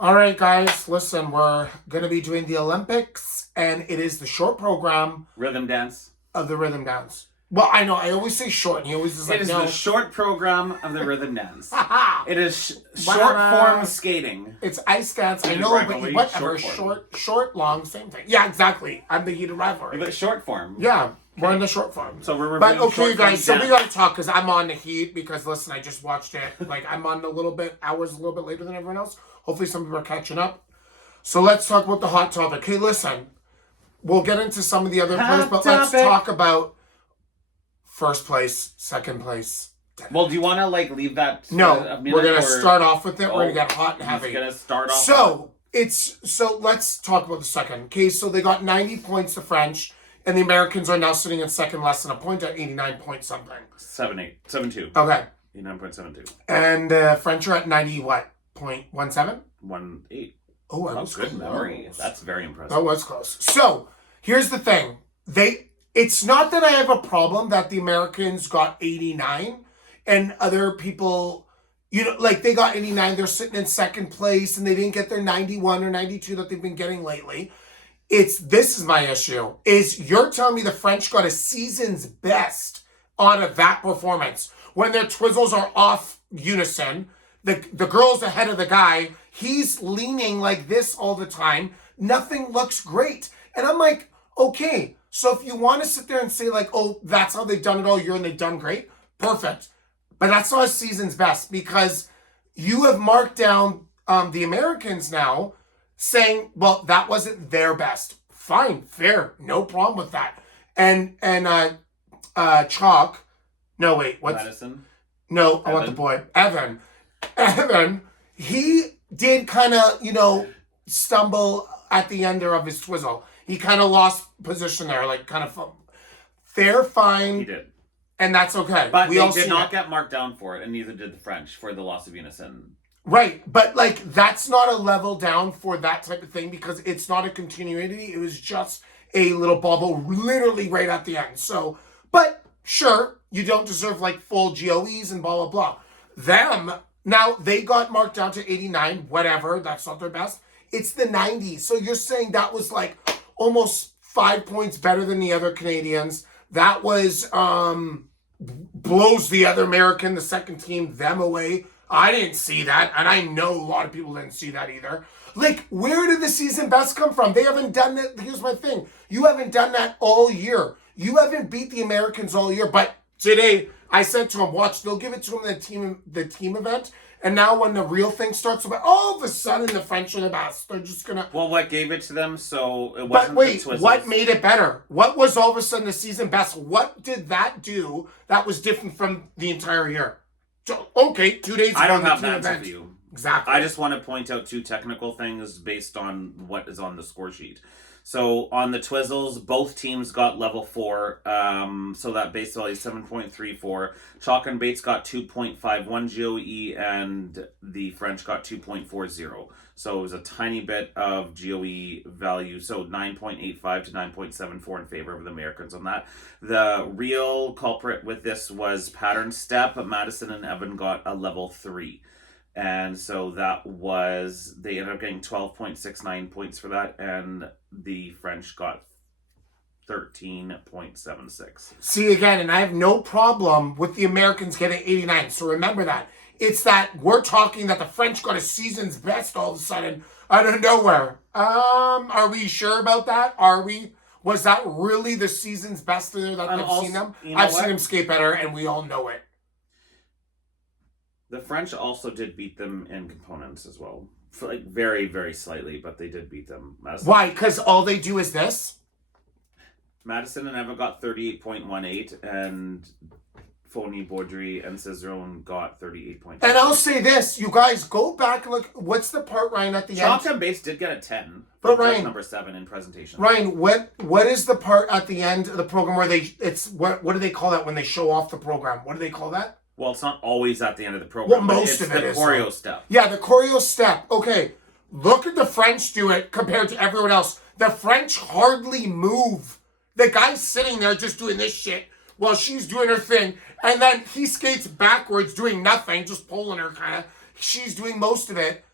All right, guys, listen, we're going to be doing the Olympics, and it is the short program Rhythm dance. of the rhythm dance. Well, I know, I always say short, and he always is like, It is no. the short program of the rhythm dance. It is short Banana. form skating. It's ice dance. I Heated know, rivalry, but whatever. short Short, long, same thing. Yeah, exactly. I'm the heated rivalry. But short form. Yeah, we're in the short form. So we're But reviewing okay, short guys, form so we dance. got to talk because I'm on the heat because, listen, I just watched it. Like, I'm on hours a little bit later than everyone else. Hopefully some people are catching up. So let's talk about the hot topic. Hey, listen, we'll get into some of the other players, but let's talk about first place, second place. Well, do you want to leave that? No, we're gonna start off with it. We're gonna get hot and heavy. Gonna start off. So let's talk about the second. Okay, so they got 90 points, the French, and the Americans are now sitting in second, less than a point at 89 point something. 7.2. Okay. 89.72. And French are at 90 what? 0.17? 1.8. Oh, I was good close. memory. That's very impressive. That was close. So here's the thing. It's not that I have a problem that the Americans got 89 and other people, they got 89, they're sitting in second place and they didn't get their 91 or 92 that they've been getting lately. This is my issue, is you're telling me the French got a season's best out of that performance when their twizzles are off unison. The girl's ahead of the guy. He's leaning like this all the time. Nothing looks great. And I'm like, okay, so if you want to sit there and say oh, that's how they've done it all year and they've done great, perfect. But that's not a season's best because you have marked down the Americans now saying, well, that wasn't their best. Fine, fair, no problem with that. And Chalk, no, wait, what's... Madison? No, I want the boy. Evan, he did kind of, stumble at the end there of his twizzle. He kind of lost position there, fair, fine. He did. And that's okay. But they did not get marked down for it, and neither did the French for the loss of unison. Right, but that's not a level down for that type of thing because it's not a continuity. It was just a little bubble literally right at the end. So, but sure, you don't deserve full GOEs and blah, blah, blah. Now they got marked down to 89, whatever, that's not their best. It's the 90s. So you're saying that was almost 5 points better than the other Canadians. That was, blows the other American, the second team, them away. I didn't see that, and I know a lot of people didn't see that either. Where did the season best come from? They haven't done that. Here's my thing. You haven't done that all year. You haven't beat the Americans all year, but today I said to him, watch, they'll give it to him the team event, and now when the real thing starts, all of a sudden the French are the best. They're just gonna... Well, what gave it to them? So it wasn't. But wait, the Twizzlers. What made it better? What was all of a sudden the season best? What did that do that was different from the entire year? So, okay, 2 days ago, I don't have the team that event. for you. Exactly. I just want to point out two technical things based on what is on the score sheet. So on the Twizzles, both teams got level 4, so that base value is 7.34. Chalk and Bates got 2.51 GOE, and the French got 2.40. So it was a tiny bit of GOE value, so 9.85 to 9.74 in favor of the Americans on that. The real culprit with this was pattern step. Madison and Evan got a level 3. And so they ended up getting 12.69 points for that, and the French got 13.76. See, again, and I have no problem with the Americans getting 89, so remember that. It's that we're talking that the French got a season's best all of a sudden out of nowhere. Are we sure about that? Are we? Was that really the season's best there that I've seen them? I've seen them skate better, and we all know it. The French also did beat them in components as well. For very, very slightly, but they did beat them. Why? Because all they do is this? Madison and Eva got 38.18, and Phony, Baudry, and Cicerone got 38.2. And I'll say this, you guys, go back and look. What's the part, Ryan, at the end? Chalk and Bates did get a 10. But Ryan, number 7 in presentation. Ryan, what is the part at the end of the program where what do they call that when they show off the program? What do they call that? Well, it's not always at the end of the program. Well, most of it is. The choreo step. Yeah, the choreo step. Okay, look at the French do it compared to everyone else. The French hardly move. The guy's sitting there just doing this shit while she's doing her thing. And then he skates backwards doing nothing, just pulling her kind of. She's doing most of it.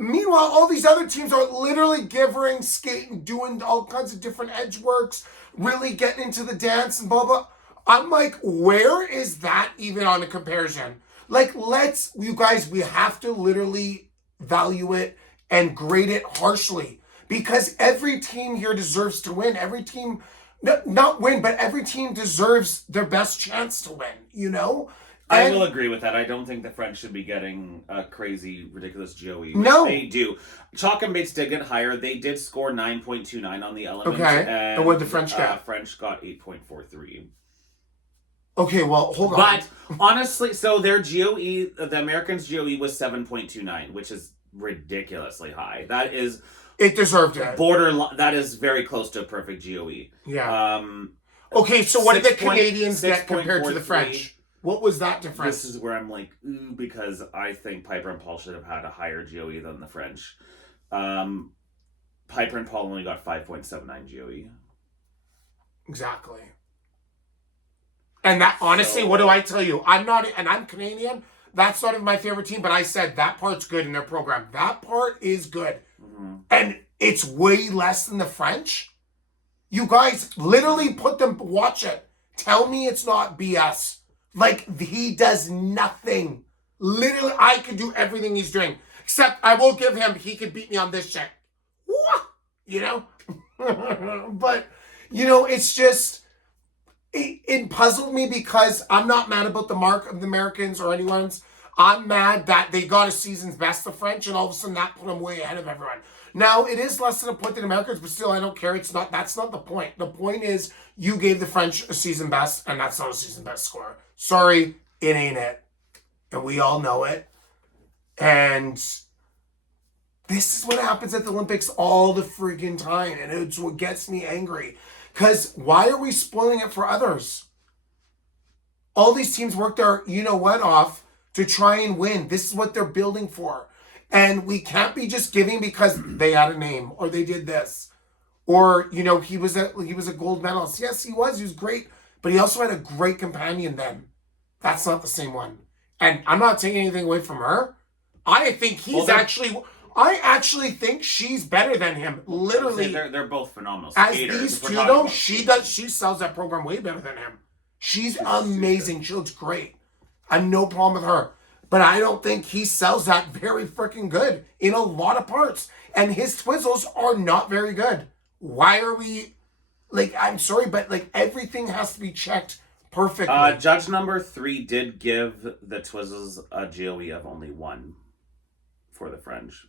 Meanwhile, all these other teams are literally givering, skating, doing all kinds of different edge works, really getting into the dance and blah, blah. I'm like, where is that even on a comparison? Like, you guys, we have to literally value it and grade it harshly because every team here deserves to win. Every team, not win, but every team deserves their best chance to win, you know? I will agree with that. I don't think the French should be getting a crazy, ridiculous GOE. No. They do. Chalk and Bates did get higher. They did score 9.29 on the element. Okay. And what did the French get? French got 8.43. Okay, well, hold on. But honestly, so their GOE, the Americans' GOE was 7.29, which is ridiculously high. That is... It deserved it. That is very close to a perfect GOE. Yeah. Okay, so what did the Canadians get compared to the French? What was that difference? This is where I'm like, ooh, because I think Piper and Paul should have had a higher GOE than the French. Piper and Paul only got 5.79 GOE. Exactly. And that, honestly, what do I tell you? I'm Canadian. That's not even my favorite team, but I said that part's good in their program. That part is good. Mm-hmm. And it's way less than the French. You guys literally watch it. Tell me it's not BS. Like, he does nothing. Literally, I could do everything he's doing. Except I will give him, he could beat me on this shit. What? You know? But, you know, it's just, it puzzled me because I'm not mad about the mark of the Americans or anyone's. I'm mad that they got a season's best, the French, and all of a sudden that put them way ahead of everyone. Now, it is less than a point than Americans, but still, I don't care. That's not the point. The point is, you gave the French a season best, and that's not a season best score. Sorry, it ain't it. And we all know it. And this is what happens at the Olympics all the friggin' time, and it's what gets me angry. Because why are we spoiling it for others? All these teams work their you-know-what off to try and win. This is what they're building for. And we can't be just giving because they had a name or they did this. Or, you know, he was a gold medalist. Yes, he was. He was great. But he also had a great companion then. That's not the same one. And I'm not taking anything away from her. I think I actually think she's better than him. Literally. They're both phenomenal skaters. As these two, though, she sells that program way better than him. She's amazing. She looks great. I have no problem with her. But I don't think he sells that very freaking good in a lot of parts. And his twizzles are not very good. Why are we... Like, I'm sorry, but like everything has to be checked perfectly. Judge number 3 did give the twizzles a GOE of only 1 for the French.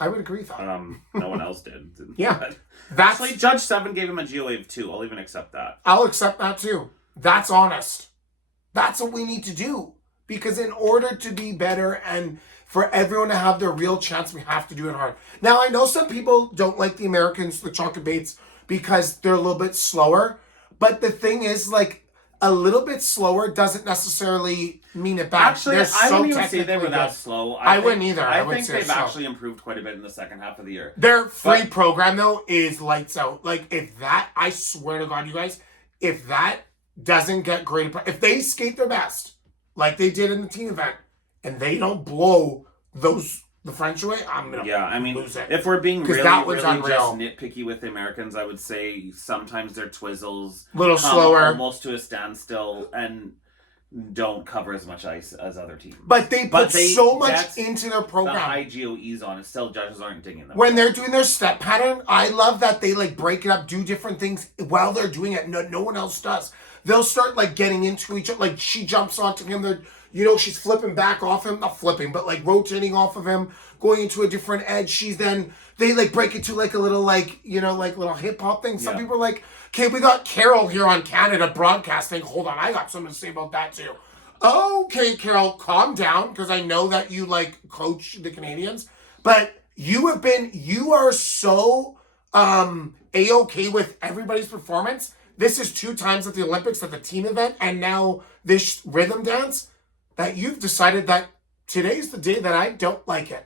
I would agree with that. No one else did. Yeah. Actually, Judge 7 gave him a GOE of 2. I'll even accept that. I'll accept that too. That's honest. That's what we need to do. Because in order to be better and for everyone to have their real chance, we have to do it hard. Now, I know some people don't like the Americans, the Chalk and Bates, because they're a little bit slower. But the thing is, like, a little bit slower doesn't necessarily mean it bad. Actually, I wouldn't even say they were that slow. I wouldn't either. I think they've actually improved quite a bit in the second half of the year. Their free program, though, is lights out. Like, if that, I swear to God, you guys, if that doesn't get great, if they skate their best, like they did in the team event, and they don't blow the French away, I'm going to lose it. If we're being really just nitpicky with the Americans, I would say sometimes their twizzles a little slower, almost to a standstill, and don't cover as much ice as other teams. But they put so much into their program. The high GOEs on it, still judges aren't dinging them. When they're doing their step pattern, I love that they like break it up, do different things while they're doing it. No one else does. They'll start like getting into each other. Like she jumps onto him. She's flipping back off him. Not flipping, but like rotating off of him, going into a different edge. They like break it to like a little like little hip hop thing. Some people are like, okay, we got Carol here on Canada Broadcasting. Hold on, I got something to say about that too. Okay, Carol, calm down, because I know that you like coach the Canadians, but you are so A-okay with everybody's performance. This is 2 times at the Olympics at the team event, and now this rhythm dance, that you've decided that today's the day that I don't like it.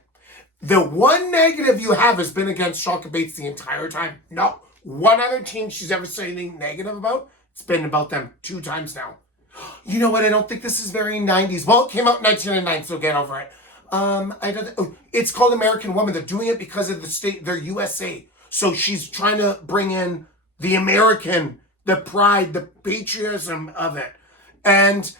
The one negative you have has been against Chalk and Bates the entire time. No, one other team she's ever said anything negative about, it's been about them 2 times now. You know what? I don't think this is very 90s. Well, it came out in 1909, so get over it. I don't. Oh, it's called American Woman. They're doing it because of the state. They're USA. So she's trying to bring in the American, the pride, the patriotism of it. And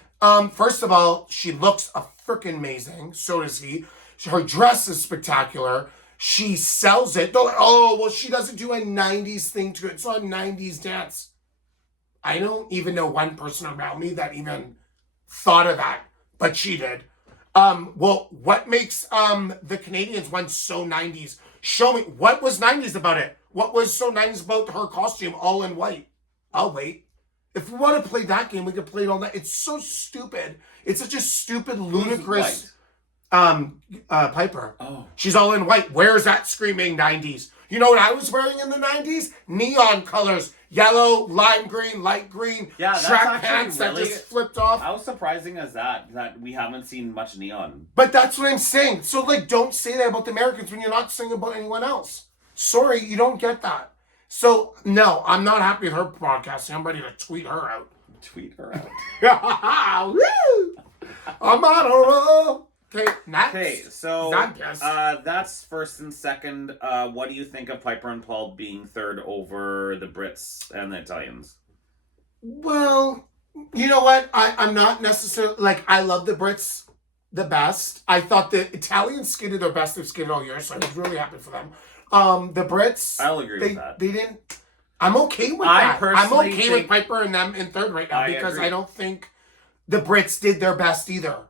first of all, she looks a freaking amazing. So does he. Her dress is spectacular. She sells it. They're like, oh, well, she doesn't do a 90s thing to it. It's not a 90s dance. I don't even know one person around me that even thought of that, but she did. Well, what makes the Canadians one so 90s? Show me, what was 90s about it? What was so 90s about her costume, all in white? I'll wait. If we want to play that game, we can play it all night. It's so stupid. It's such a stupid, ludicrous Piper. Oh. She's all in white. Where's that screaming 90s? You know what I was wearing in the 90s? Neon colors. Yellow, lime green, light green. Yeah, that's track actually pants really, that just flipped off. How surprising is that we haven't seen much neon? But that's what I'm saying. So, like, don't say that about the Americans when you're not saying about anyone else. Sorry, you don't get that. So, no, I'm not happy with her podcasting. I'm ready to tweet her out. Tweet her out. Woo! I'm on a roll. Okay, next. Okay, so Yes. that's first and second. What do you think of Piper and Paul being third over the Brits and the Italians? Well, you know what? I'm not necessarily, like, I love the Brits the best. I thought the Italians skated their best they've skated all year, so I was really happy for them. The Brits, I'll agree with that. They didn't. I'm okay with I that. I'm personally okay with Piper and them in third right now I because agree. I don't think the Brits did their best either.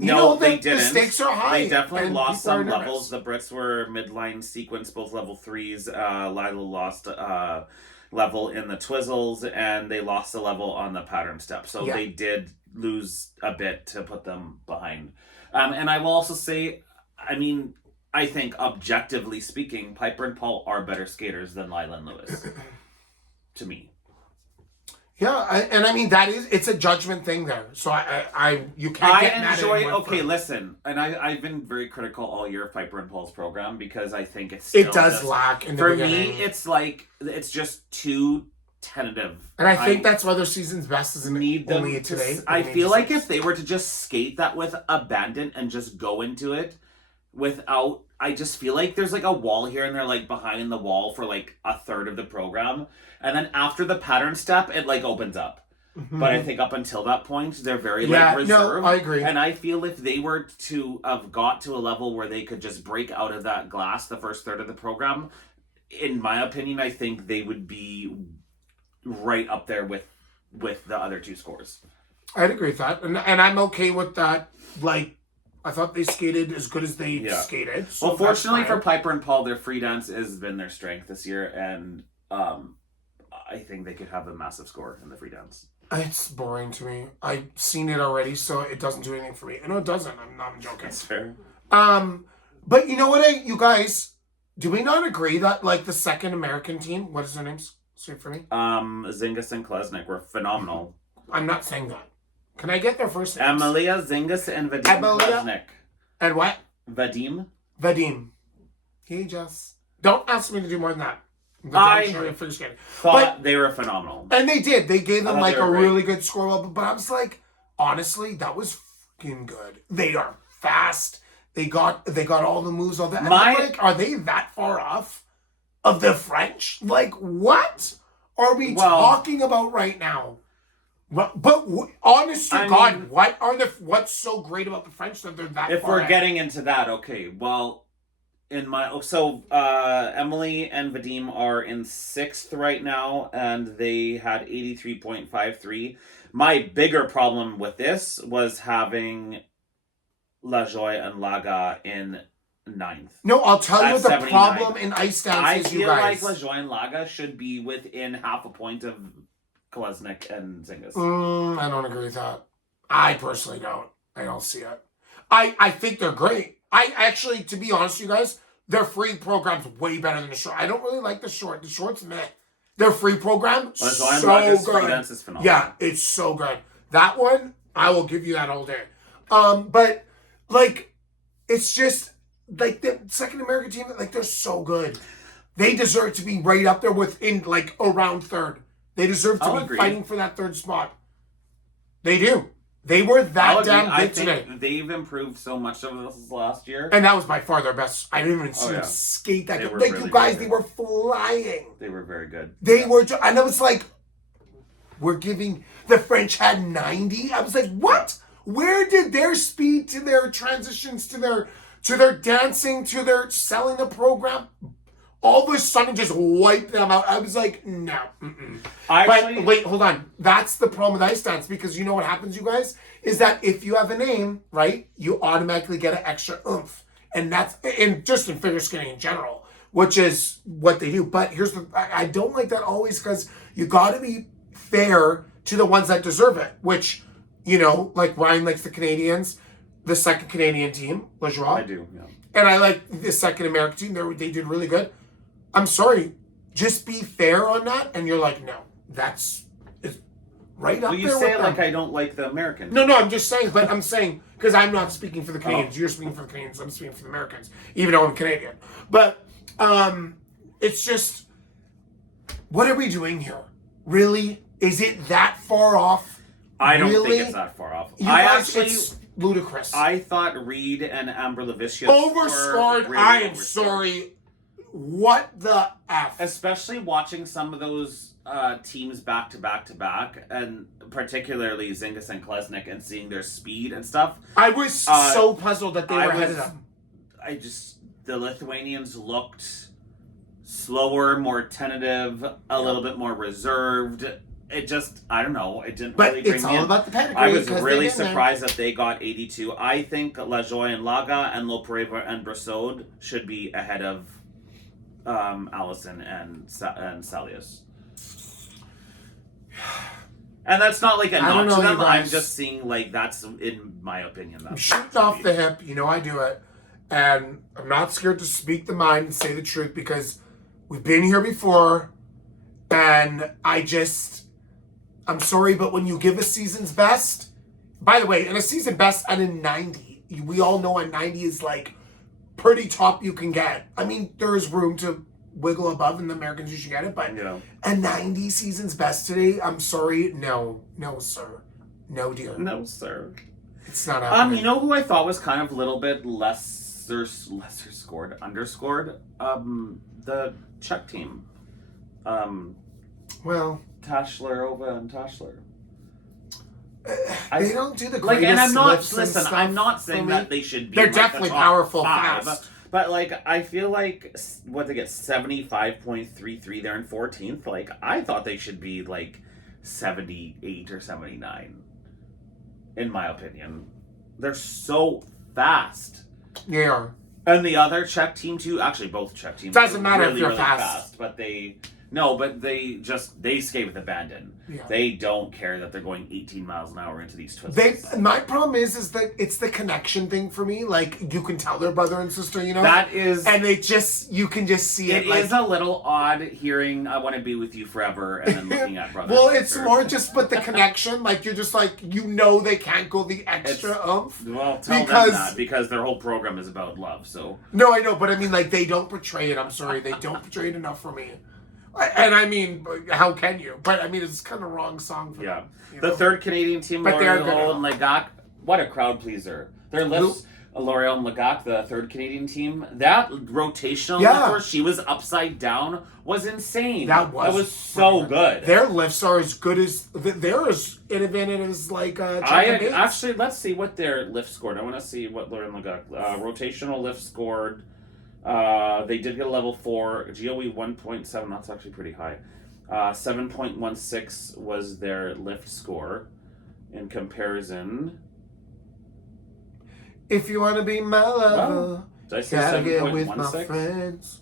No, they The didn't. stakes are high. They definitely and lost people are some nervous. levels. The Brits were midline sequence, both level 3s. Lila lost level in the Twizzles, and they lost a level on the pattern step. So Yeah. they did lose a bit to put them behind. And I will also say, I mean, I think objectively speaking, Piper and Paul are better skaters than Lila and Lewis. To me. Yeah, I mean it's a judgment thing there. So you can't get mad at anyone okay, for- listen, and I've been very critical all year of Piper and Paul's program because I think it still does lack in the for beginning. me, it's like it's just too tentative. And I think that's why their season's best is only today. I feel like if they were to just skate that with abandon and just go into it without, I just feel like there's like a wall here and they're like behind the wall for like a third of the program. And then after the pattern step, it like opens up. Mm-hmm. But I think up until that point, they're very like reserved. No, I agree. And I feel if they were to have got to a level where they could just break out of that glass the first third of the program, in my opinion, I think they would be right up there with the other two scores. I'd agree with that. And I'm okay with that. Like, I thought they skated as good as they skated. So well, fortunately for Piper and Paul, their free dance has been their strength this year. And I think they could have a massive score in the free dance. It's boring to me. I've seen it already, so it doesn't do anything for me. No, it doesn't. I'm not joking. That's fair. But you know what, you guys, do we not agree that, like, the second American team, what is their names? Say it for me. Zingas and Klesnik were phenomenal. I'm not saying that. Can I get their first names? Emilia Zingas and Vadim Klesnik. And what? Vadim. He just... Don't ask me to do more than that. I thought they were phenomenal. And they did. They gave them like a great. really good score level. But I was like, honestly, that was fucking good. They are fast. They got all the moves, all that. And I'm like, are they that far off of the French? Like, what are we talking about right now? But honest to God, what's so great about the French that they're that far If we're ahead? getting into that, okay, well... Emily and Vadim are in 6th right now, and they had 83.53. My bigger problem with this was having LaJoie and Laga in 9th. No, I'll tell you what the 79. problem in ice dance is, you guys. I feel like LaJoie and Laga should be within half a point of Klesnik and Zingas. I don't agree with that. I personally don't. I don't see it. I think they're great. I actually, to be honest with you guys, their free program's way better than the short. I don't really like the short. The short's meh. Their free program, so good. Free dance is phenomenal. Yeah, it's so good. That one, I will give you that all day. But, like, it's just, like, the second American team, like, they're so good. They deserve to be right up there within, like, around third. They deserve to be fighting for that third spot. They do. They were that I'll agree. damn I good today. think they've improved so much over this last year. And that was by far their best. I didn't even see them skate that good. Like, really, you guys, really they were flying. They were very good. They were, and I was like, we're giving, the French had 90. I was like, what? Where did their speed to their transitions, to their dancing, to their selling the program, all of a sudden just wipe them out? I was like, no. But wait, hold on. That's the problem with ice dance, because you know what happens, you guys, is that if you have a name, right, you automatically get an extra oomph. And that's, and just in figure skating in general, which is what they do. But here's the, I don't like that always, because you got to be fair to the ones that deserve it, which, you know, like Ryan likes the Canadians, the second Canadian team, Lajoie. I do, yeah. And I like the second American team. They did really good. I'm sorry, just be fair on that. And you're like, no, that's right up there. You say it like I don't like the Americans. No, I'm just saying, but I'm saying, because I'm not speaking for the Canadians. You're speaking for the Canadians. I'm speaking for the Americans, even though I'm Canadian. But it's just, what are we doing here? Really? Is it that far off? I don't think it's that far off. It's ludicrous. I thought Reed and Amber Levicius overscored. Really I am sorry. What the F? Especially watching some of those teams back to back to back, and particularly Zingis and Klesnik, and seeing their speed and stuff. I was so puzzled that they were ahead of them. The Lithuanians looked slower, more tentative, a little bit more reserved. It just, I don't know, it didn't really bring me in. But it's all about the pedigree. I was really surprised that they got 82. I think Lajoie and Laga and Lopereva and Brassode should be ahead of Allison and Salius. And that's not like a knock to them. I'm just seeing, like, that's, in my opinion, that's shooting off the hip. You know I do it. And I'm not scared to speak the mind and say the truth, because we've been here before. And I'm sorry, but when you give a season's best, by the way, in a season best and a 90, we all know a 90 is like pretty top you can get. I mean, there is room to wiggle above, and the Americans usually get it, but a 90 season's best today, I'm sorry, no, sir. No, dear. No, sir. It's not happening. You know who I thought was kind of a little bit lesser scored, underscored? The Czech team. Well, Tashler, Ova, and Tashler. They don't do the greatest and I'm not stuff I'm not saying that they should be. They're definitely the powerful, five, fast. But like, I feel like what they get 75.33. They're in 14th. Like, I thought they should be like 78 or 79. In my opinion, they're so fast. They are. And the other Czech team too. Actually, both Czech teams. Doesn't matter really, if you're really fast. But they skate with abandon. Yeah. They don't care that they're going 18 miles an hour into these twists. My problem is that it's the connection thing for me. Like, you can tell they're brother and sister, you know? That is... And you can just see it. It is a little odd hearing, I want to be with you forever, and then looking at brother well, and it's more just with the connection. Like, you're just like, you know they can't go the extra oomph. Well, tell them that, because their whole program is about love, so... No, I know, but I mean, like, they don't portray it. I'm sorry, they don't portray it enough for me. And I mean, how can you? But I mean, it's kind of wrong song for them. The third Canadian team, L'Oreal and Legac, what a crowd pleaser. Their lifts, L'Oreal and Legac, the third Canadian team, that rotational lift where she was upside down was insane. That was so good. Their lifts are as good as, they're as innovative as like actually, let's see what their lift scored. I want to see what L'Oreal and Legac, rotational lift scored. They did get a level 4, GOE 1.7, that's actually pretty high. 7.16 was their lift score in comparison. If you want to be my lover, did I say gotta get with my friends.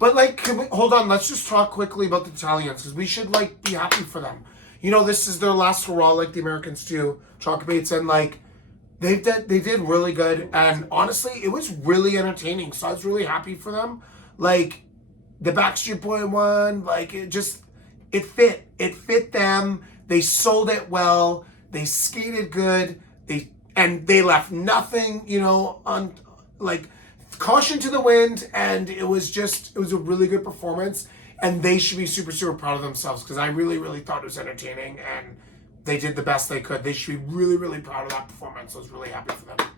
But like, hold on, let's just talk quickly about the Italians, because we should like be happy for them. You know, this is their last hurrah like the Americans do, Chocobates, and like, they did really good, and honestly, it was really entertaining. So I was really happy for them. Like, the Backstreet Boy one, like, it fit them. They sold it well. They skated good. They left nothing, you know, on, like, caution to the wind. And it was a really good performance. And they should be super, super proud of themselves, because I really, really thought it was entertaining. And they did the best they could. They should be really, really proud of that performance. I was really happy for them.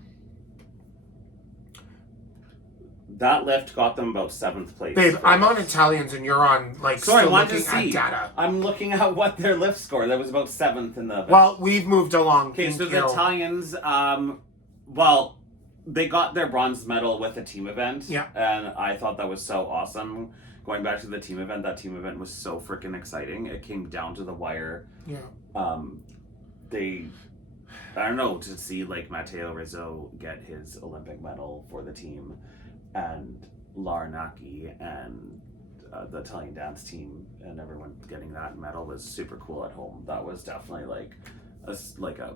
That lift got them about 7th place. Babe, I'm on Italians and you're on, like, so still looking at data. I'm looking at what their lift score. That was about 7th in the event. Well, we've moved along. Okay, so the Italians, well, they got their bronze medal with a team event. Yeah. And I thought that was so awesome. Going back to the team event, that team event was so freaking exciting. It came down to the wire. Yeah. I don't know, to see, like, Matteo Rizzo get his Olympic medal for the team, and Larinaki and the Italian dance team and everyone getting that medal was super cool at home. That was definitely like a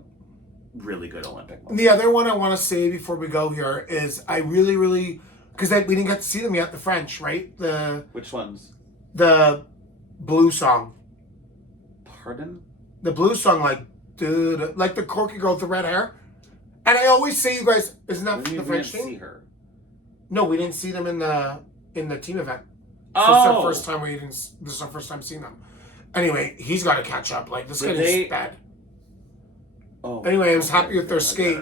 really good Olympic medal. The other one I want to say before we go here is I really, really, because we didn't get to see them yet, the French, right? Which ones? The blue song. Pardon? The blue song, like, dude, like the corky girl with the red hair. And I always say, you guys, isn't that the French team? See her. No, we didn't see them in the team event. Oh, so this is our first time This is our first time seeing them. Anyway, he's got to catch up. Like, this guy is bad. Oh. Anyway, I was happy with their skate,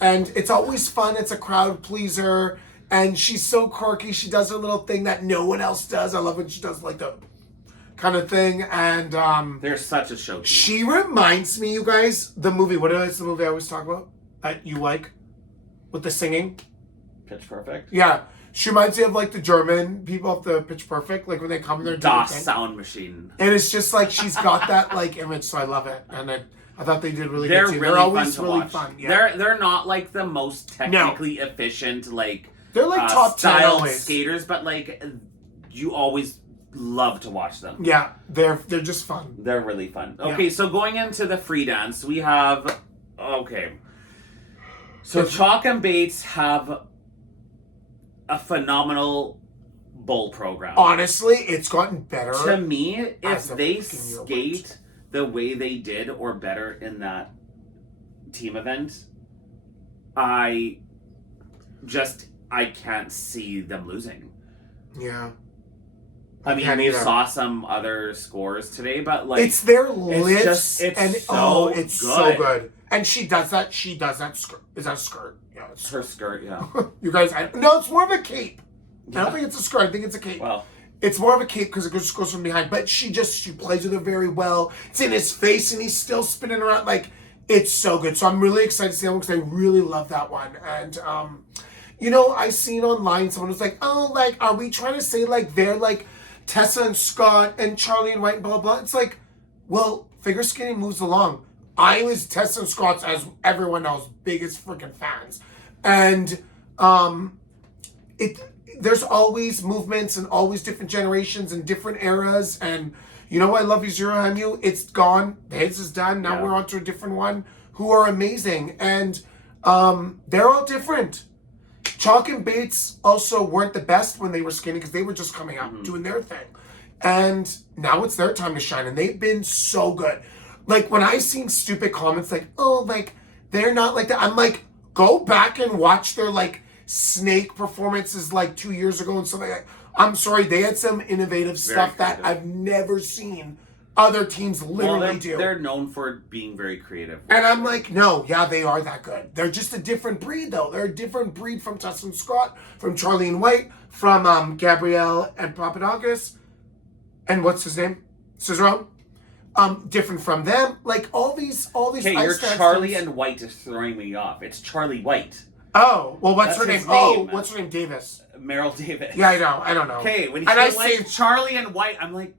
and it's always fun. It's a crowd pleaser, and she's so quirky. She does her little thing that no one else does. I love when she does like the kind of thing, and they're such a show team. She reminds me, you guys, the movie. What is the movie I always talk about that you like with the singing? Pitch Perfect? Yeah. She reminds me of, like, the German people of the Pitch Perfect, like, when they come there. Das Sound Machine. And it's just, like, she's got that, like, image, so I love it. And I thought they did really they're good, too. Really they're always fun to really watch. fun. Yeah. They're not, like, the most technically efficient, like... They're, like, top 10 styled skaters, but, like, you always love to watch them. Yeah, they're just fun. They're really fun. Okay, so going into the free dance, we have... Okay. So Chalk and Bates have a phenomenal bowl program. Honestly, it's gotten better. To me, if they skate the way they did or better in that team event, I can't see them losing. Yeah. I mean, we saw some other scores today, but like it's their lifts, it's so good. And she does that skirt. Is that a skirt? Yeah, it's her skirt. Yeah. You guys, no, it's more of a cape. I don't think it's a skirt. I think it's a cape. Well, it's more of a cape because it just goes from behind. But she plays with it very well. It's in his face, and he's still spinning around. Like, it's so good. So I'm really excited to see that one because I really love that one. And you know, I seen online someone was like, "Oh, like, are we trying to say like they're like Tessa and Scott and Charlie and White and blah blah blah?" It's like, well, figure skating moves along. I was Tessa and Scott's, as everyone knows, biggest freaking fans, and there's always movements and always different generations and different eras. And you know, I love you, Zero Hemu. It's gone. His is done. Now we're on to a different one. Who are amazing, and they're all different. Chalk and Bates also weren't the best when they were skating because they were just coming out doing their thing, and now it's their time to shine. And they've been so good. Like, when I seen stupid comments like, "Oh, like, they're not like that," I'm like, go back and watch their, like, snake performances, like, 2 years ago and something like that. I'm sorry, they had some innovative stuff that I've never seen other teams literally do. They're known for being very creative. And I'm like, no, yeah, they are that good. They're just a different breed, though. They're a different breed from Tess and Scott, from Charlie and White, from Gabrielle and Papadakis, and what's his name? Cicero. Different from them. Like, all these. Okay, your Charlie and White is throwing me off. It's Charlie White. Oh, well, what's her name? Oh, what's her name? Davis. Meryl Davis. Yeah, I know. I don't know. Okay, when you say Charlie and White, I'm like,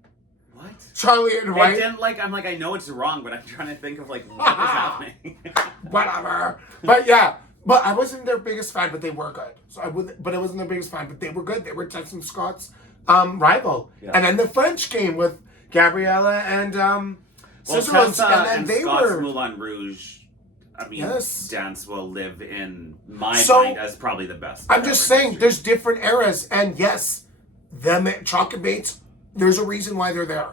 what? Charlie and White? I'm like, I know it's wrong, but I'm trying to think of, like, what is happening? Whatever. But yeah. But I wasn't their biggest fan, but they were good. But I wasn't their biggest fan, but they were good. They were Tess and Scott's rival. Yeah. And then the French came with Gabriella and Cicero, and then they Scott's were Moulin Rouge. I mean, dance will live in my mind as probably the best. I'm just saying, there's different eras, and yes, them Chalk and Bates, there's a reason why they're there,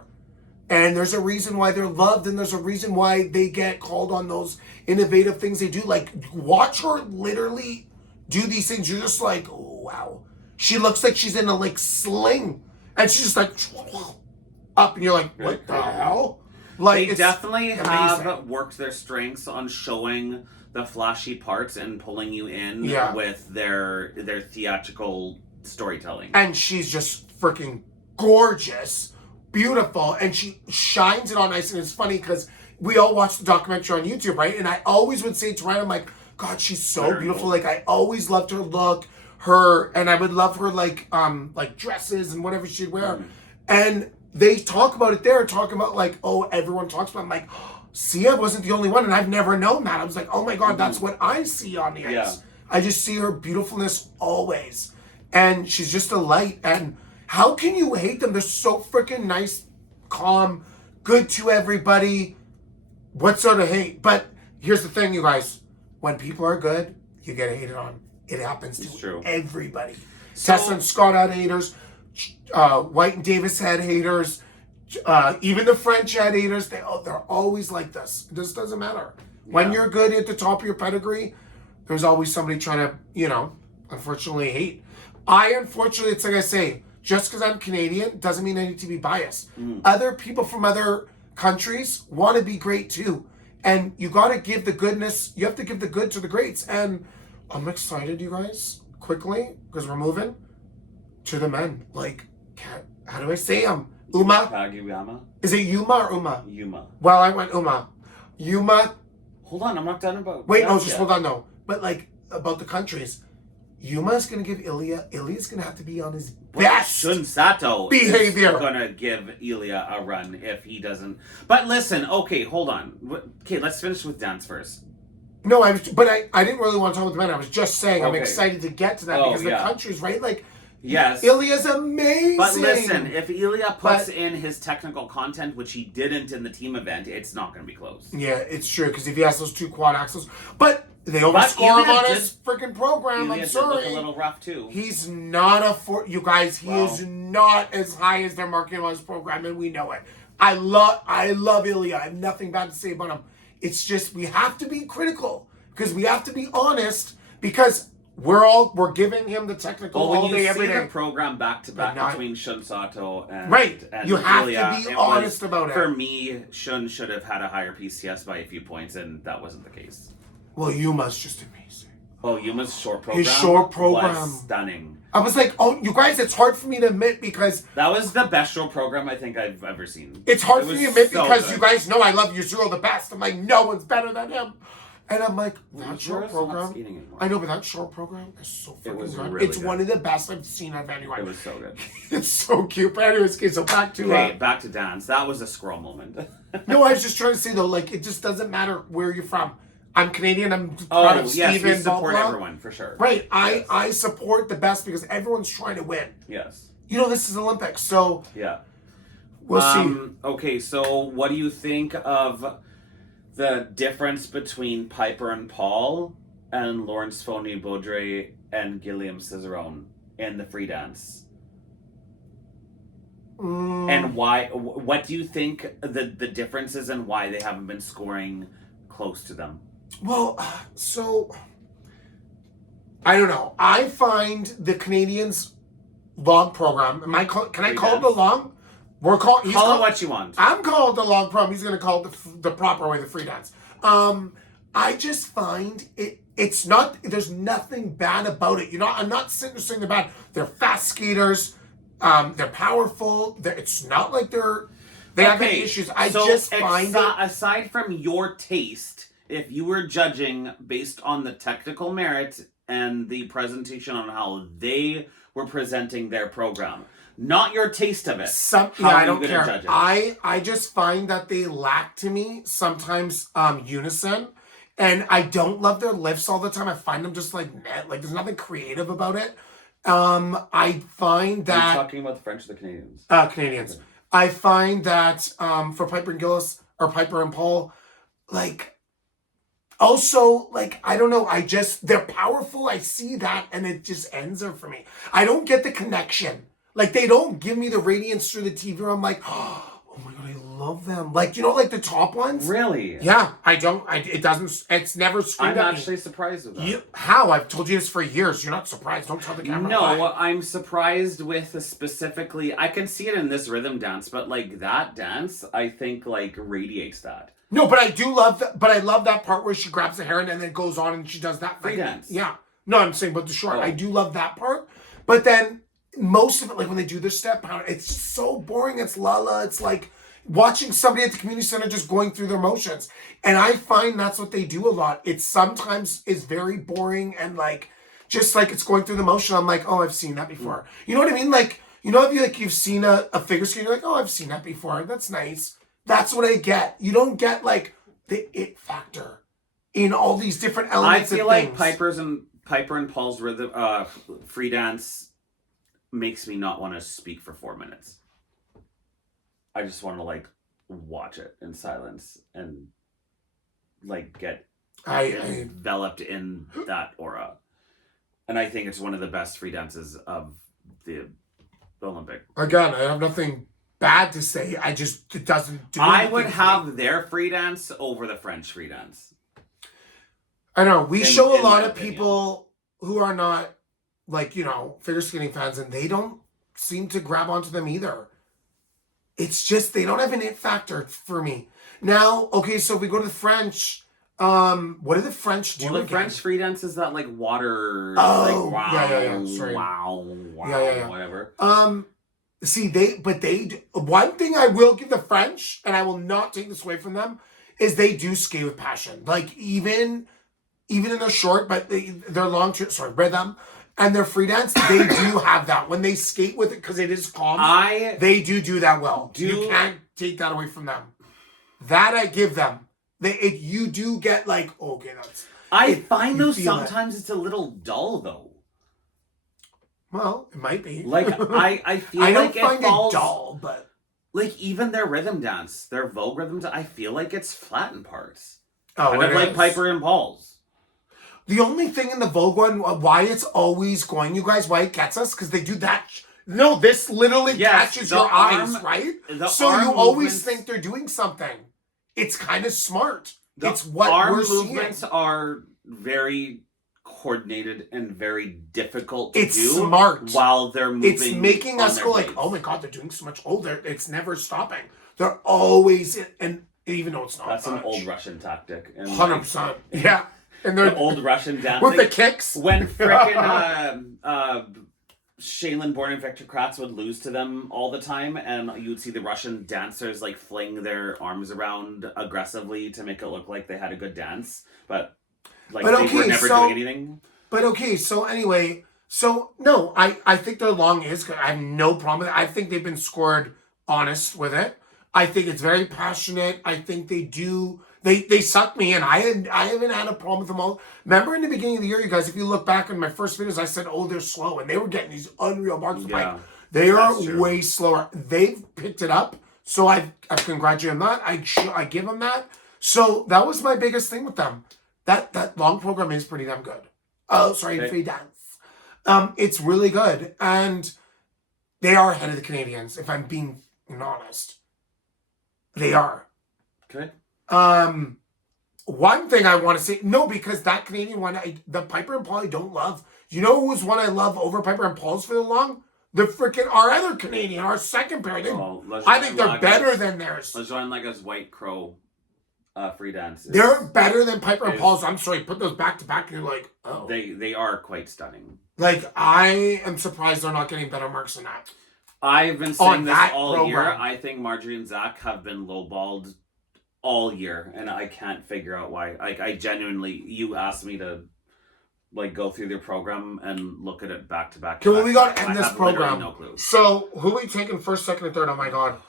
and there's a reason why they're loved, and there's a reason why they get called on those innovative things they do. Like, watch her literally do these things. You're just like, oh, wow. She looks like she's in a, like, sling, and she's just like up, and you're like, what the hell? Like, They it's definitely amazing. have worked their strengths on showing the flashy parts and pulling you in Yeah. with their theatrical storytelling. And she's just freaking gorgeous, beautiful, and she shines it on ice. And it's funny because we all watched the documentary on YouTube, right? And I always would say to Ryan, I'm like, God, she's so beautiful. Like, I always loved her look, and I would love her like dresses and whatever she'd wear. And they talk about it there, talking about like, oh, everyone talks about it. I'm like, see, I wasn't the only one, and I've never known that. I was like, oh my God, that's what I see on the ice. Yeah. I just see her beautifulness always. And she's just a light. And how can you hate them? They're so freaking nice, calm, good to everybody. What sort of hate? But here's the thing, you guys. When people are good, you get hated on. It happens to everybody. Tessa and Scott had haters. White and Davis had haters. Even the French had haters. They're always like this. It just doesn't matter. When you're good at the top of your pedigree, there's always somebody trying to, unfortunately hate. Unfortunately, it's like I say, just because I'm Canadian doesn't mean I need to be biased. Other people from other countries want to be great too. And you got to give the goodness, you have to give the good to the greats. And I'm excited, you guys, quickly, because we're moving to the men. Like, how do I say them? Uma? Kaguyama? Is it Yuma or Uma? Yuma. Well, I went Uma. Yuma. Hold on, I'm not done about... Wait, no, just hold on, no. But like, about the countries, Yuma's going to give Ilya, Ilya's going to have to be on his best Shun Sato behavior. is going to give Ilya a run if he doesn't. But listen, okay, hold on. Okay, let's finish with dance first. No, I didn't really want to talk about the men. I was just saying I'm excited to get to that because the countries, right? Like, yes, Ilya's amazing. But listen, if Ilya puts in his technical content, which he didn't in the team event, it's not going to be close. Yeah, it's true because if he has those 2 quad axles, but they overscore him on his freaking program. Ilya I'm sorry, did look a little rough too. He's not you guys. He is not as high as they're marking him on his program, and we know it. I love Ilya. I have nothing bad to say about him. It's just we have to be critical because we have to be honest because we're giving him the technical all day, every day. When you see the program back to back between Shun Sato and you have Ilya, to be honest about it. For me, Shun should have had a higher PCS by a few points, and that wasn't the case. Well, Yuma's just amazing. Oh, Yuma's short program. His short program was stunning. I was like, oh, you guys, it's hard for me to admit because that was the best short program I think I've ever seen. It's hard for me to admit because you guys know I love Yuzuru the best. I'm like, no one's better than him. And I'm like, that short program. I know, but that short program is so freaking good. Really it's good. One of the best I've seen of anyone. It was so good. It's so cute. But anyways, okay, so back to dance. That was a squirrel moment. No, I was just trying to say though, like it just doesn't matter where you're from. I'm Canadian. I'm proud of Steven. We support everyone for sure. Right. Yes. I support the best because everyone's trying to win. Yes. This is Olympics, so yeah, we'll see. Okay, so what do you think of the difference between Piper and Paul and Lawrence Fournier Baudry and Guillaume Cizeron in the free dance? And why? What do you think the difference is and why they haven't been scoring close to them? Well, so I don't know. I find the Canadians' long program. Can I call it the long? Call it what you want. I'm calling it the long program. He's going to call it the proper way, the free dance. I just find it's not. There's nothing bad about it. I'm not sitting there saying they're bad. They're fast skaters. They're powerful. It's not like they have any issues. I just find aside from your taste, if you were judging based on the technical merit and the presentation on how they were presenting their program, not your taste of it. I don't care. I just find that they lack to me sometimes unison, and I don't love their lifts all the time. I find them just like there's nothing creative about it. I find that. Are you talking about the French or the Canadians? Canadians. Okay. I find that for Piper and Gillis or Piper and Paul, also, I don't know, they're powerful. I see that and it just ends there for me. I don't get the connection. They don't give me the radiance through the TV where I'm like, oh my God, I love them. Like, you know, like the top ones? Really? Yeah, I don't. It doesn't. It's never screamed I'm at actually me. surprised with that. How? I've told you this for years. You're not surprised. Don't tell the camera. No, why. I'm surprised with specifically. I can see it in this rhythm dance, but like that dance, I think like radiates that. No, but I do love that. But I love that part where she grabs the hair and then it goes on and she does that Free dance. Yeah. No, I'm saying, but the short. Oh. I do love that part. But then most of it, like when they do their step out, it's so boring. It's la. It's like watching somebody at the community center just going through their motions. And I find that's what they do a lot. It sometimes is very boring and like just like it's going through the motion. I'm like, oh, I've seen that before. You know what I mean? Like, you know, if you've seen a figure skater, you're like, oh, I've seen that before. That's nice. That's what I get. You don't get like the it factor in all these different elements. I feel like Piper and Paul's rhythm free dance makes me not want to speak for 4 minutes. I just want to like watch it in silence and like get enveloped in that aura. And I think it's one of the best free dances of the Olympic. Again, I have nothing bad to say. It doesn't do I would anything for have me. their free dance over the French free dance. I know. We show a in lot my of opinion. people who are not like, you know, figure skating fans and they don't seem to grab onto them either. It's just they don't have an it factor for me. Now, okay, so if we go to the French, what do the French do? Well, the again? French free dance is that like water, Oh, like wow, yeah. Sorry. wow, Yeah. whatever. See, one thing I will give the French, and I will not take this away from them, is they do skate with passion. Like even in their short, but their long rhythm and their free dance, they do have that when they skate with it because it is calm. They do that well. You can't take that away from them. That I give them. You do get like, okay, that's. I find though sometimes it's a little dull though. Well, it might be. Like I feel I like don't find it falls, it dull, but like even their rhythm dance, their Vogue rhythm dance, I feel like it's flat in parts. Oh, kind of like Piper and Paul's. The only thing in the Vogue one, why it's always going, you guys, why it gets us, because they do that. No, this literally catches your eyes, right? So you always think they're doing something. It's kind of smart. It's what we're seeing. Arm movements are very coordinated and very difficult to do. It's smart. While they're moving. It's making us go like, oh my God, they're doing so much. Oh, it's never stopping. They're always, and even though it's not That's much. an old Russian tactic. 100%. Yeah. And the old Russian dancing. With the kicks. When frickin' Shaylin Bourne and Victor Kratz would lose to them all the time, and you'd see the Russian dancers like fling their arms around aggressively to make it look like they had a good dance, but they were never doing anything. But okay, so anyway, no, I think their long is good. I have no problem with it. I think they've been scored honest with it. I think it's very passionate. I think they do. They suck me in. I haven't had a problem with them all. Remember in the beginning of the year, you guys, if you look back in my first videos, I said, oh, they're slow. And they were getting these unreal marks. Yeah, they are way slower. They've picked it up. So I congratulate them on that. I give them that. So that was my biggest thing with them. That long program is pretty damn good. Oh, sorry, free dance. It's really good. And they are ahead of the Canadians, if I'm being honest. They are. Okay. One thing I want to say, no, because that Canadian one, the Piper and Paul I don't love. You know who was one I love over Piper and Paul's for the long? Our other Canadian, our second pair. I think they're better than theirs. LeJean Lega's White Crow free dance. They're better than Piper and Paul's. I'm sorry, put those back to back and you're like, oh. They are quite stunning. Like, I am surprised they're not getting better marks than that. I've been saying this all program. year. I think Marjorie and Zach have been lowballed all year, and I can't figure out why. Like, I genuinely, you asked me to go through their program and look at it back to back. Okay, well, we got to end this program. No clue. So, who are we taking first, second, and third? Oh my God,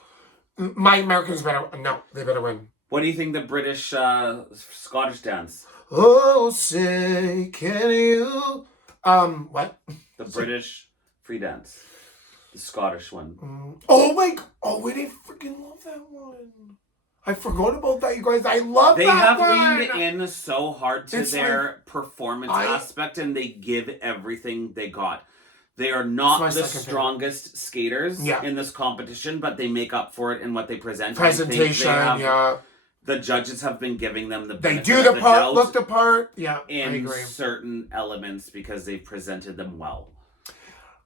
my Americans better. No, they better win. What do you think the British Scottish dance? Oh, say can you? What? The British free dance, the Scottish one. Oh my! Oh, we didn't freaking love that one. I forgot about that, you guys. I love that one. They have leaned in so hard to their performance aspect, and they give everything they got. They are not my the second strongest skaters in this competition, but they make up for it in what they present. Presentation, The judges have been giving them the They benefit do of the part, doubt look the part. Yeah, I in agree. certain elements because they've presented them well.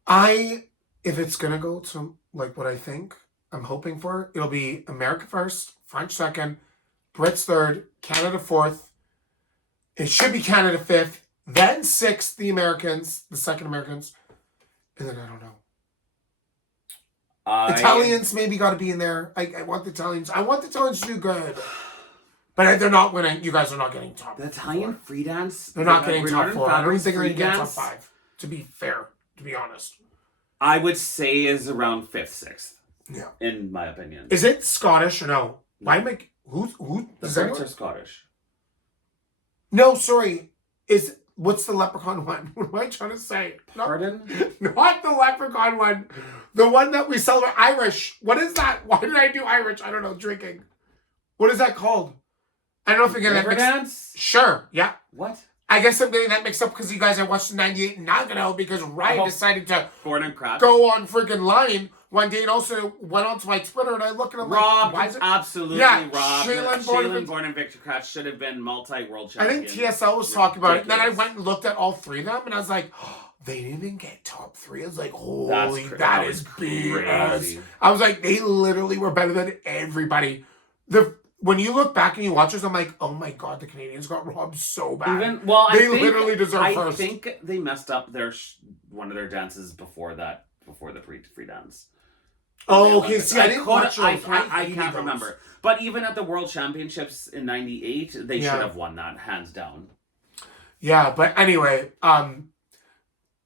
If it's going to go to like what I think, I'm hoping for, it'll be America first, French second, Brits third, Canada fourth. It should be Canada fifth, then sixth, the second Americans. And then I don't know. Italians maybe got to be in there. I want the Italians. I want the Italians to do good. But they're not winning. You guys are not getting top. The Italian free dance. They're not getting top 4. I don't think they're going to get top 5. To be fair, to be honest. I would say is around 5th, 6th. Yeah. In my opinion. Is it Scottish or no? Why make who? The Brits are Scottish. No, sorry. What's the leprechaun one? What am I trying to say? Pardon? Not the leprechaun one. The one that we celebrate. Irish. What is that? Why did I do Irish? I don't know. Drinking. What is that called? I don't know if I'm getting that mixed up. Dance? Sure. Yeah. What? I guess I'm getting that mixed up because you guys have watched the 98 Nagano because Ryan decided to Gordon Kraft. go on freaking line one day and also went onto my Twitter and I look at him Rob, like, why is it? Absolutely Yeah, Rob. Shaylin Born and Victor Kraft should have been multi-world I champion. think TSL was talking about it. And then I went and looked at all 3 of them and I was like, oh, they didn't even get top 3. I was like, holy, that is BS. I was like, they literally were better than everybody. When you look back and you watch this, I'm like, oh my god, the Canadians got robbed so bad. They literally deserve first. I think they messed up one of their dances before the free dance. Oh, okay. See, I didn't watch I can't remember. But even at the World Championships in '98, they should have won that hands down. Yeah, but anyway,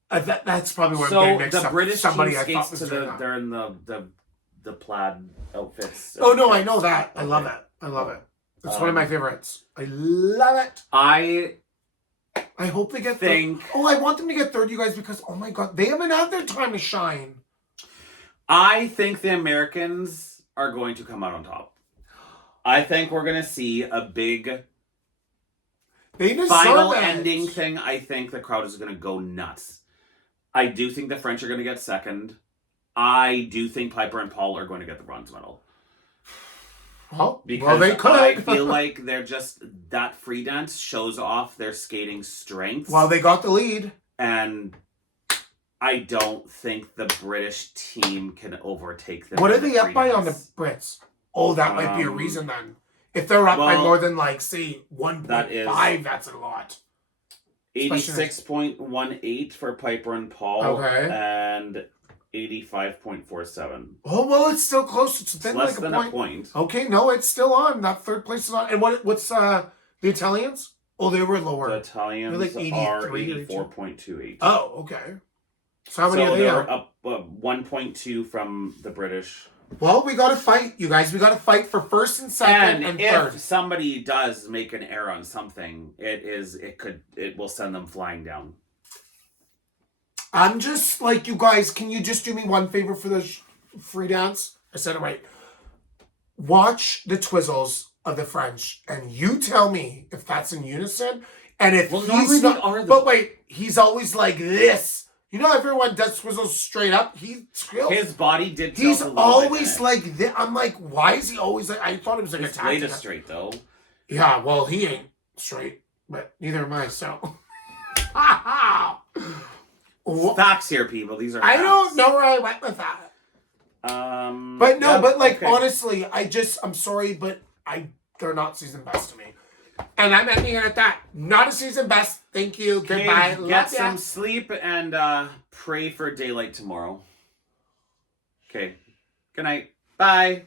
that's probably where I'm getting mixed up. The British Somebody team I thought skates was to they're in the plaid outfits. Oh no, I know that. I love it. I love it. It's one of my favorites. I love it. I hope they get third. Oh, I want them to get third, you guys, because oh my god, they haven't had their time to shine. I think the Americans are going to come out on top. I think we're going to see a big final ending thing. I think the crowd is going to go nuts. I do think the French are going to get second. I do think Piper and Paul are going to get the bronze medal. Because they could. I feel like they're just that free dance shows off their skating strengths. Well, they got the lead. And I don't think the British team can overtake them. What are they up by on the Brits? Oh, that might be a reason then. If they're up by more than, like, say, 1.5, that's a lot. 86.18 for Piper and Paul. Okay. And 85.47. Oh, well, it's still close. It's within less like than a point. Okay, no, it's still on. That third place is on. And what's the Italians? Oh, they were lower. The Italians like are 84.28. Oh, okay. So how many are they they're up 1.2 from the British. Well, we got to fight, you guys. We got to fight for first and second and third. If somebody does make an error on something, it will send them flying down. I'm just like, you guys, can you just do me one favor for the free dance? I said it right. Watch the twizzles of the French, and you tell me if that's in unison, and if he's not. But wait, he's always like this. You know, everyone does twizzles straight up. His body did. He's always like this. I'm like, why is he always like? I thought it was like his blade is straight though. Yeah, well, he ain't straight, but neither am I. So. Facts here, people. These are facts. I don't know where I went with that. But no, yeah, but like honestly, I'm sorry, but they're not season best to me. And I'm ending it at that. Not a season best. Thank you. Goodbye. Get some sleep and pray for daylight tomorrow. Okay. Good night. Bye.